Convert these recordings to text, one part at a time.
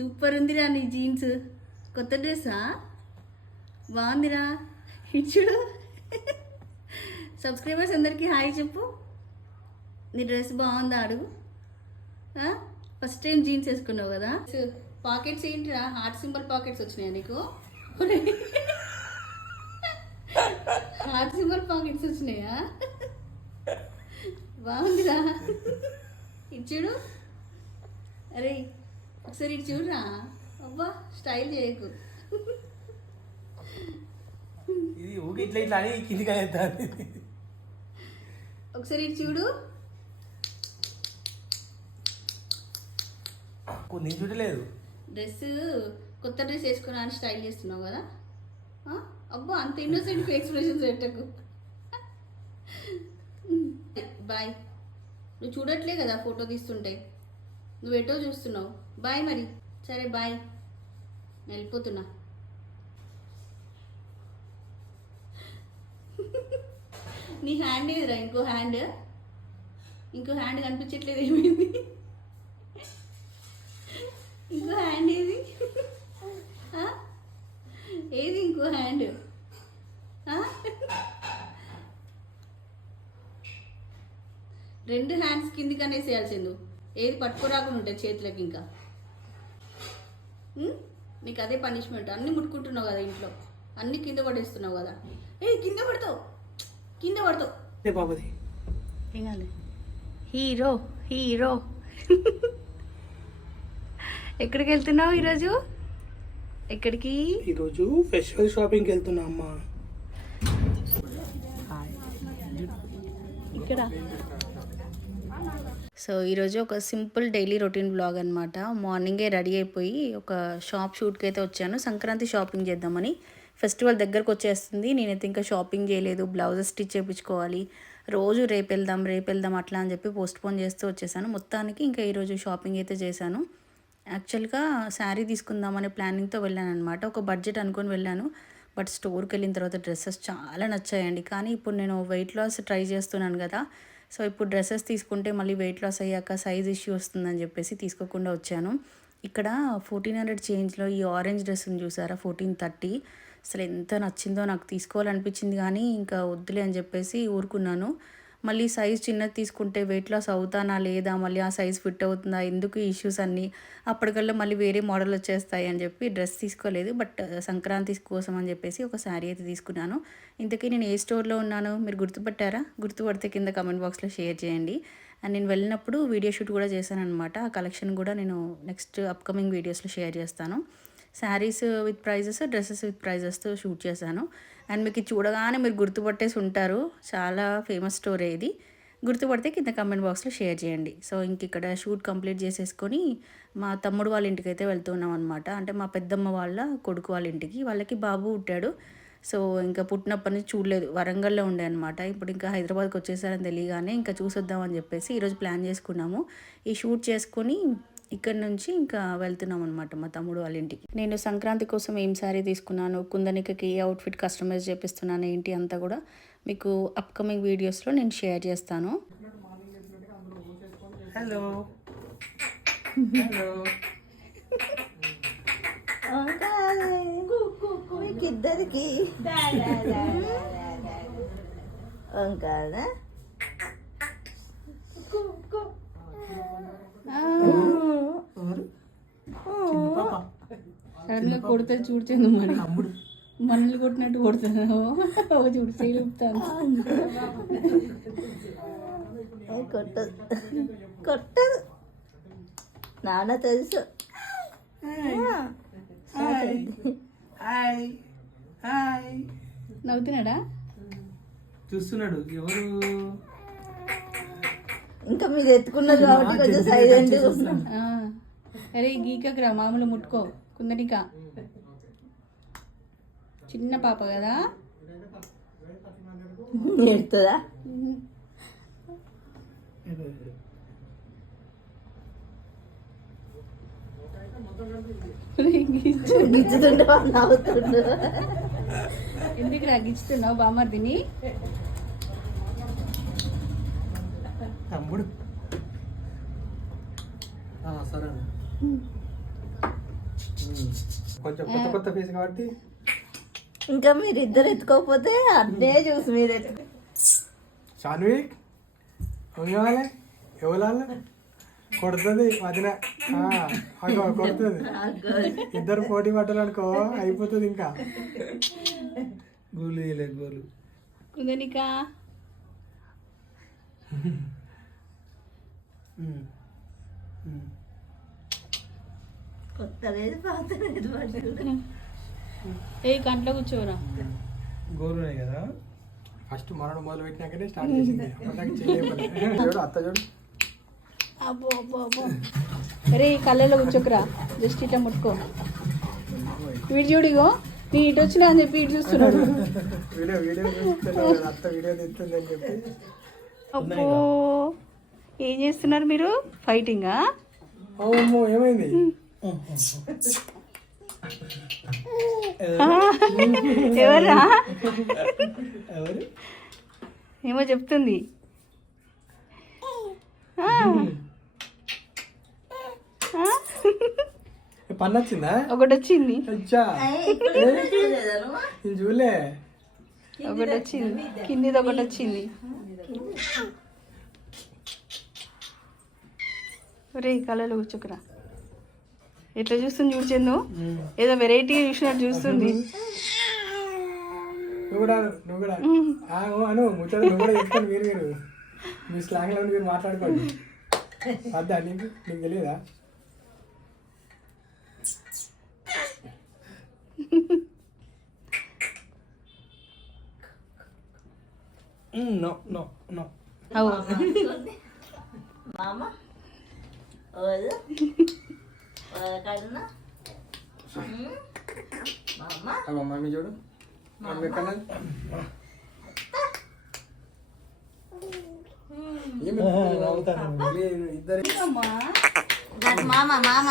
Super ఉందిరా నీ jeans. కొత్త డ్రెస్సా? బాగుందిరా. ఇచ్చుడు సబ్స్క్రైబర్స్ అందరికీ హాయ్ చెప్పు. నీ డ్రెస్ బాగుందా అడుగు. ఫస్ట్ టైం జీన్స్ వేసుకున్నావు కదా? పాకెట్స్ ఏంటిరా? హార్ట్ సింబల్ పాకెట్స్ వచ్చినాయా నీకు? హార్ట్ సింబల్ పాకెట్స్ వచ్చినాయా? బాగుందిరా. ఇచ్చుడు అరే ఒకసారి ఇటు చూడరా. అబ్బా స్టైల్ చేయకు. ఇది ఊగి ఇట్లా ఇట్లా అని వెళ్తాను ఒకసారి ఇటు చూడు. నేను చూడలేదు. డ్రెస్ కొత్త డ్రెస్ వేసుకున్నా అని స్టైల్ చేస్తున్నావు కదా? అబ్బా అంత ఇన్నోసెంట్ ఎక్స్ప్రెషన్స్ పెట్టకు. బాయ్. నువ్వు చూడట్లే కదా ఫోటో తీస్తుంటే. నువ్వు ఎటో చూస్తున్నావు? బాయ్ మరి. సరే బాయ్. వెళ్ళిపోతున్నా. నీ హ్యాండ్ ఇదిరా ఇంకో హ్యాండ్. ఇంకో హ్యాండ్ కనిపించట్లేదు ఏమైంది? ఇంకో హ్యాండ్ ఏది? ఏది ఇంకో హ్యాండ్? రెండు హ్యాండ్స్ కిందికి చేయాల్సింది ఏది పట్టుకోరాకుండా ఉంటాయి చేతులకి ఇంకా. నీకు అదే పనిష్మెంట్ అన్నీ ముట్టుకుంటున్నావు కదా ఇంట్లో. అన్నీ కింద పడేస్తున్నావు కదా. ఏ కింద పడతావు. కింద పడతావు. రే బాబుది. Hero hero. ఎక్కడికి వెళ్తున్నావు ఈరోజు? ఎక్కడికి? ఈరోజు ఫెస్టివల్ షాపింగ్కి వెళ్తున్నా అమ్మ. ఇక్కడ. సో ఈరోజు ఒక సింపుల్ డైలీ రొటీన్ బ్లాగ్ అనమాట మార్నింగే రెడీ అయిపోయి ఒక షాప్ షూట్కి అయితే వచ్చాను. సంక్రాంతి షాపింగ్ చేద్దామని. ఫెస్టివల్ దగ్గరకు వచ్చేస్తుంది. నేనైతే ఇంకా షాపింగ్ చేయలేదు. బ్లౌజెస్ స్టిచ్ చేయించుకోవాలి. రోజు రేపు వెళ్దాం రేపు వెళ్దాం అట్లా అని చెప్పి పోస్ట్ పోన్ చేస్తూ వచ్చేసాను. మొత్తానికి ఇంకా ఈరోజు షాపింగ్ అయితే చేశాను. యాక్చువల్గా శారీ తీసుకుందామనే ప్లానింగ్తో వెళ్ళాను అనమాట ఒక బడ్జెట్ అనుకొని వెళ్ళాను. బట్ స్టోర్కి వెళ్ళిన తర్వాత డ్రెస్సెస్ చాలా నచ్చాయండి. కానీ ఇప్పుడు నేను వెయిట్ లాస్ ట్రై చేస్తున్నాను కదా. సో ఇప్పుడు డ్రెస్సెస్ తీసుకుంటే మళ్ళీ వెయిట్ లాస్ అయ్యాక సైజ్ ఇష్యూ వస్తుందని చెప్పేసి తీసుకోకుండా వచ్చాను. ఇక్కడ ఫోర్టీన్ హండ్రెడ్ చేంజ్లో ఈ ఆరెంజ్ డ్రెస్ని చూసారా? ఫోర్టీన్ థర్టీ అసలు ఎంత నచ్చిందో నాకు తీసుకోవాలనిపించింది కానీ ఇంకా వద్దులే అని చెప్పేసి ఊరుకున్నాను. మళ్ళీ సైజ్ చిన్నది తీసుకుంటే వెయిట్ లాస్ అవుతానా లేదా? మళ్ళీ ఆ సైజ్ ఫిట్ అవుతుందా? ఎందుకు ఇష్యూస్ అన్నీ? అప్పటికల్లా మళ్ళీ వేరే మోడల్ వచ్చేస్తాయి అని చెప్పి డ్రెస్ తీసుకోలేదు. బట్ uh, సంక్రాంతి కోసం అని చెప్పేసి ఒక శారీ అయితే తీసుకున్నాను. ఇంతకీ నేను ఏ స్టోర్లో ఉన్నాను? మీరు గుర్తుపట్టారా? గుర్తుపడితే కింద కమెంట్ బాక్స్లో షేర్ చేయండి. అండ్ నేను వెళ్ళినప్పుడు వీడియో షూట్ కూడా చేశాను అనమాట ఆ కలెక్షన్ కూడా నేను నెక్స్ట్ అప్కమింగ్ వీడియోస్లో షేర్ చేస్తాను. Saris with prices dresses with ప్రైజెస్తో shoot చేశాను. అండ్ మీకు చూడగానే మీరు గుర్తుపట్టేసి ఉంటారు. చాలా ఫేమస్ స్టోరీ ఇది. గుర్తుపడితే కింద కమెంట్ బాక్స్లో షేర్ చేయండి. సో ఇంక ఇక్కడ షూట్ కంప్లీట్ చేసేసుకొని మా తమ్ముడు వాళ్ళ ఇంటికి అయితే వెళ్తున్నాం అనమాట అంటే మా పెద్దమ్మ వాళ్ళ కొడుకు వాళ్ళ ఇంటికి. వాళ్ళకి బాబు పుట్టాడు. సో ఇంకా పుట్టినప్పటి నుంచి చూడలేదు. వరంగల్లో ఉండే అనమాట ఇప్పుడు ఇంకా హైదరాబాద్కి వచ్చేసారని తెలియగానే ఇంకా చూసొద్దామని చెప్పేసి ఈరోజు ప్లాన్ చేసుకున్నాము. ఈ షూట్ చేసుకొని ఇక్కడ నుంచి ఇంకా వెళ్తున్నాం అనమాట మా తమ్ముడు వాళ్ళ ఇంటికి. నేను సంక్రాంతి కోసం ఏం శారీ తీసుకున్నాను కుందనికకి ఏ అవుట్ఫిట్ కస్టమైజ్ చేపిస్తున్నాను ఏంటి అంతా కూడా మీకు అప్కమింగ్ వీడియోస్లో నేను షేర్ చేస్తాను. హలో హలో మీకిద్దరికి వంకాయ ఎవరు చిన్న పాప సడన్గా కొడితే చూడుతుంది మరి. తమ్ముడు మనల్ని కొట్టినట్టు కొడుతున్నావు చూడు చేయలుపుతాను కొట్టదు. కొట్టదు. నాన్న తెలుసు. హాయ్. హాయ్. హాయ్. నవ్వుతున్నాడా? చూస్తున్నాడు. ఎవరు? ఇంకా మీరు ఎత్తుకున్నారు కాబట్టి కొంచెం సైలెంట్. అరే గీకకు రా మామూలు ముట్టుకో. కుందనిక. చిన్న పాప కదా? ఎడుతుందా ఎందుకు రాగిస్తున్నావు బామర్దిని? తమ్ముడు. ఆ, సరే. కొంచెం కొత్త కొత్త పీస్ కాబట్టి. ఇంకా మీరు ఇద్దరు ఎత్తుకోకపోతే అదే చూసి మీరు కావాలి ఎవరు కొడుతుంది వదిన. కొడుతుంది. ఇద్దరు పోటీ పట్టారు అనుకో అయిపోతుంది ఇంకా. గోలు గోలు. కుందనిక కొత్త లేదు పాత లేదు పట్టుకుంటే. ఏ కంట్లో కూర్చోరా? గోరునే కదా? ఫస్ట్ మనడు మొదలు పెట్టినాకనే స్టార్ట్ చేసింది. చూడు అత్త చూడు. అబ్బో అబ్బో అబ్బో. అరే ఈ కళ్ళలో కూర్చోకరా. జస్ట్ ఇట్లా ముట్టుకో. వీడు చూడిగో నేను ఇటు వచ్చినా అని చెప్పి ఇటు చూస్తున్నాడు. వీడియో వీడియో అత్త వీడియో తీస్తుంది అని చెప్పి. అబ్బో. ఏం చేస్తున్నారు మీరు? ఫైటింగా అమ్మో ఏమైంది? ఎవరా? ఎవరు? ఏమో చెప్తుంది? పన్ను వచ్చిందా? ఒకటి వచ్చింది. చూడలే. ఒకటి వచ్చింది. కిందిది ఒకటి వచ్చింది. రే కళలో కూర్చోకరా. ఎట్లా చూస్తుంది చూచెందు ఏదో వెరైటీ చూసినట్టు చూస్తుంది. మీ స్లాంగ్లో మీరు మాట్లాడుకోండి. అద్దా నీకు నీకు తెలియదా నో నో నో. అవు. మామ మమ్మీ చూడు మమ్మీ కన్నా మామ మామ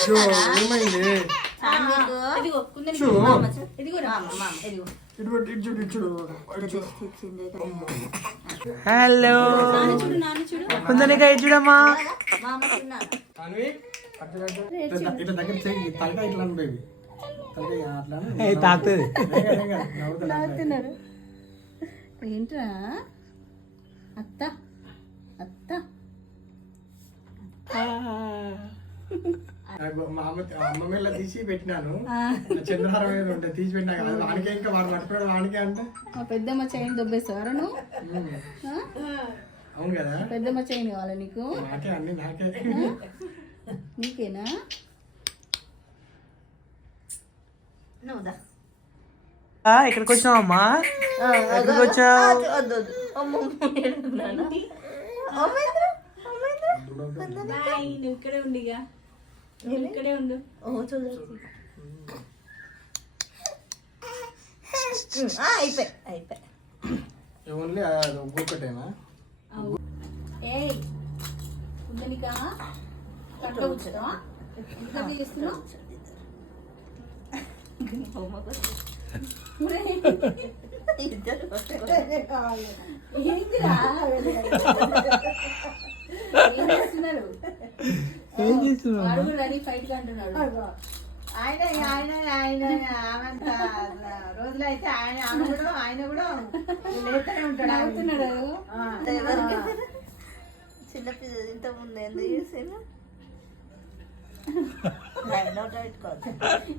షో. ఇదిగో మామ మామ ఇదిగో హలో. కొందరిగా చూడమ్మా. తాకుతుంది ఏంట్రా? అత్త. అత్త. మా అమ్మ అమ్మ మీద తీసి పెట్టినాను. చంద్రహారం మీద ఉంటే తీసి పెట్టినా కదా వానికే ఇంకా వాడు పట్టుకున్నాడు వానికే అంటే? మా పెద్దమ్మ చైన్ దొబ్బేస్తావరా నువ్వు? అవును కదా? పెద్దమ్మ చైన్ కావాలా నీకు? నాకే అన్ని నాకే. నీకేనా? నువ్వుదా ఎక్కడికి వచ్చినావమ్మా ఎక్కడికి వచ్చావు? నువ్వు ఇక్కడే ఉండి ఇక నువ్వు ఇక్కడే ఉండు. అయిపోయి అయిపోయి. ఓన్లీ ఒక్కొక్కటేనా ఏయ్ ఉందనిక కట్ట ఎంత ఏంటిరా ఏం చేస్తున్నారు? ఏం చేస్తున్నావు? ఆయన ఆయన ఆయన ఆమెంత రోజులైతే ఆయన ఆమె కూడా ఆయన కూడా లేతనే ఉంటాడు అవుతున్నాడు చిన్న పిల్ల ఇంత ముందు ఎందుకు చేసాను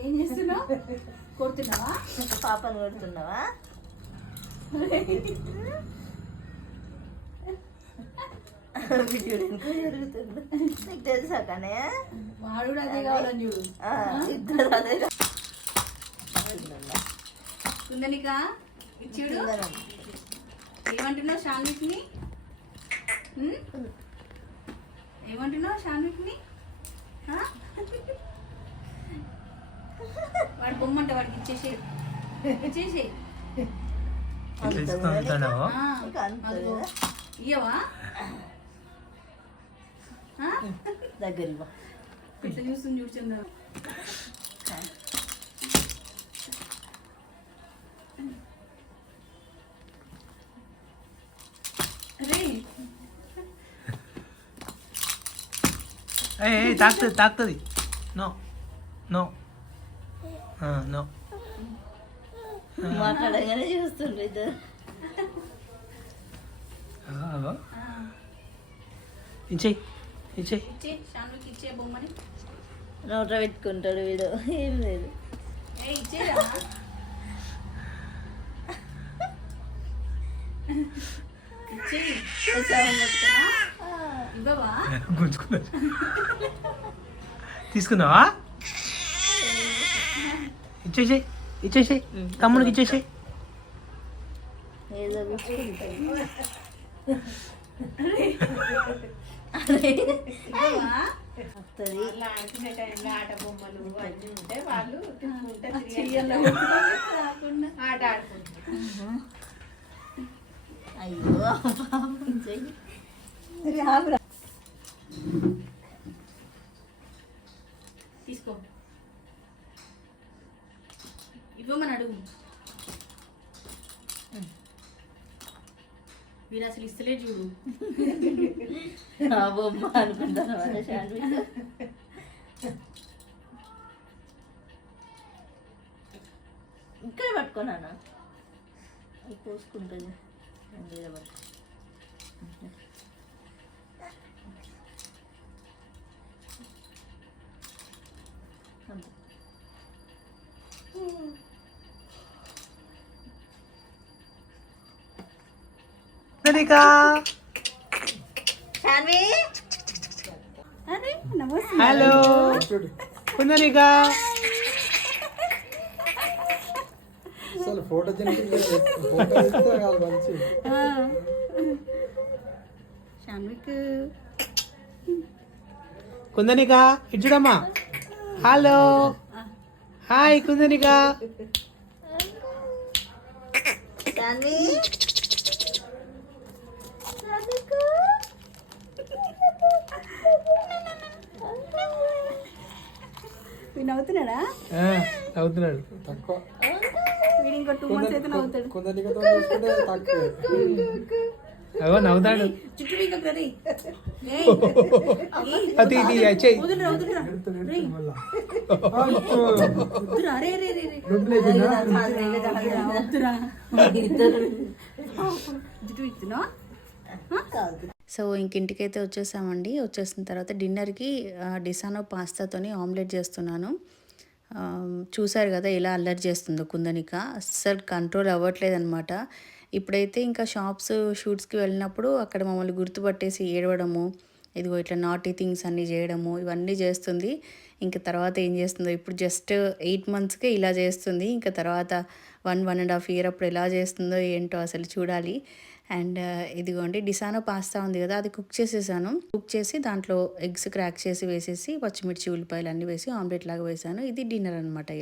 ఏం చేస్తున్నావు? కొడుతున్నావా? పాపను కొడుతున్నావా? వీడియో జరుగుతుంది నీకు తెలుసా కానీ వాడు కూడా అదే కావాలని చూడు ఆ, ఇద్దరు అదే కుందనిక ఇచ్చుడు ఏమంటున్నావు షాన్విక్ని? ఏమంటున్నావు షాన్విక్ని? వాడు బొమ్మంట వాడికి ఇచ్చేసి ఇచ్చేసి ఇయ్యవా? దగ్గర. ఇట్లా చూస్తుంది చూస్తుందా అరే తాకుతుంది తాకుతుంది. No no. నో. మాట్లాడగానే చూస్తుండ్రు ఇద్దరు. ఇచ్చేయి ఇచ్చే. షాన్వికి ఇచ్చే బొమ్మని. నోట పెట్టుకుంటాడు వీడు. ఏం లేదు. ఏ ఇచ్చేరా? ఇచ్చేయి ఇవ్వవా? గుంజుకున్నా తీసుకున్నావా ఇచ్చేసేయి ఇచ్చేసేయి తమ్ముడికి ఇచ్చేసేయి ఏదో ఆడుకునే టైంలో ఆట బొమ్మలు అన్నీ ఉంటే వాళ్ళు తిప్పుకుంటే చెయ్యాలి. రాకుండా. ఆట ఆడుకుంటారు అయ్యో బొమ్మ అనుకుంటాను ఇక్కడే పట్టుకున్నానా పోసుకుంటుంది. అందులో శాన్వి హలో కుందనిక అసలు ఫోటో ఫోటో ఇస్తే కాదు మంచి. షాన్విక్ కుందనిక ఇచ్చుడమ్మా హలో హాయ్ కుందనిక. శాన్వి నవ్వుతున్నాడా? తక్కువ. వీడు ఇంకో టూ మంత్స్ అయితే నవ్వుతాడు. అవో చుట్టూ అది ఇది ఇద్దరు. జుట్టు కాదు. సో ఇంక ఇంటికైతే వచ్చేసామండి. వచ్చేసిన తర్వాత డిన్నర్కి డిసానో పాస్తాతోని ఆమ్లెట్ చేస్తున్నాను. చూసారు కదా ఎలా అల్లరి చేస్తుందో కుందనిక. అస్సలు కంట్రోల్ అవ్వట్లేదు అనమాట ఇప్పుడైతే ఇంకా షాప్స్ షూట్స్కి వెళ్ళినప్పుడు అక్కడ మమ్మల్ని గుర్తుపట్టేసి ఏడవడము ఇదిగో ఇట్లా నాటీ థింగ్స్ అన్నీ చేయడము ఇవన్నీ చేస్తుంది. ఇంకా తర్వాత ఏం చేస్తుందో ఇప్పుడు జస్ట్ ఎయిట్ మంత్స్కే ఇలా చేస్తుంది. ఇంకా తర్వాత one one and half year అప్పుడు ఎలా చేస్తుందో ఏంటో అసలు చూడాలి. అండ్ ఇదిగోండి డిసానో పాస్తా ఉంది కదా అది కుక్ చేసేసాను. కుక్ చేసి దాంట్లో ఎగ్స్ క్రాక్ చేసి వేసేసి పచ్చిమిర్చి ఉల్లిపాయలు అన్నీ వేసి ఆమ్లెట్ లాగా వేసాను. ఇది డిన్నర్ అనమాట